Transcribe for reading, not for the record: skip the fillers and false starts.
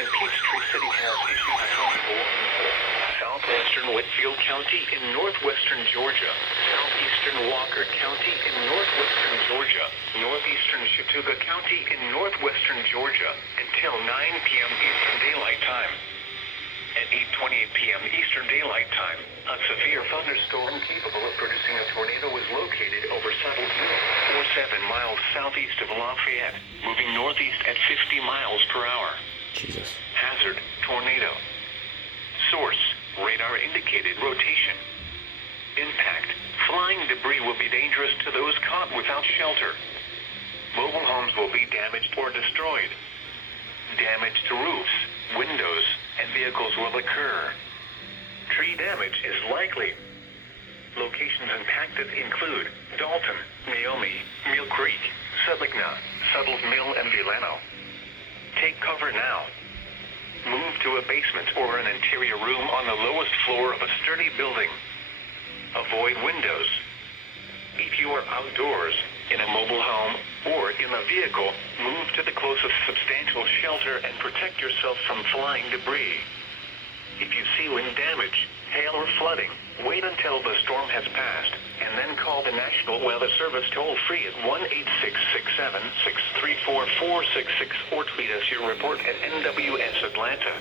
and Peachtree City has issued tropical southwestern Whitfield County in northwestern Georgia, southeastern Walker County in northwestern Georgia, northeastern Chattooga County in northwestern Georgia until 9 p.m. Eastern Daylight Time. At 8:28 p.m. Eastern Daylight Time, a severe thunderstorm capable of producing a tornado is located over Saddle Hill, 7 miles southeast of Lafayette, moving northeast at 50 miles per hour. Jesus. Hazard, tornado. Source, radar indicated rotation. Impact, flying debris will be dangerous to those caught without shelter. Mobile homes will be damaged or destroyed. Damage to roofs, windows, and vehicles will occur. Tree damage is likely. Locations impacted include Dalton, Naomi, Mill Creek, Sedlicna, Suttles Mill, and Delano. Take cover now. Move to a basement or an interior room on the lowest floor of a sturdy building. Avoid windows. If you are outdoors, in a mobile home, or in a vehicle, move to the closest substantial shelter and protect yourself from flying debris. If you see wind damage, hail, or flooding, wait until the storm has passed, and then call the National Weather Service toll-free at 1-866-7-634-466 or tweet us your report at NWS Atlanta.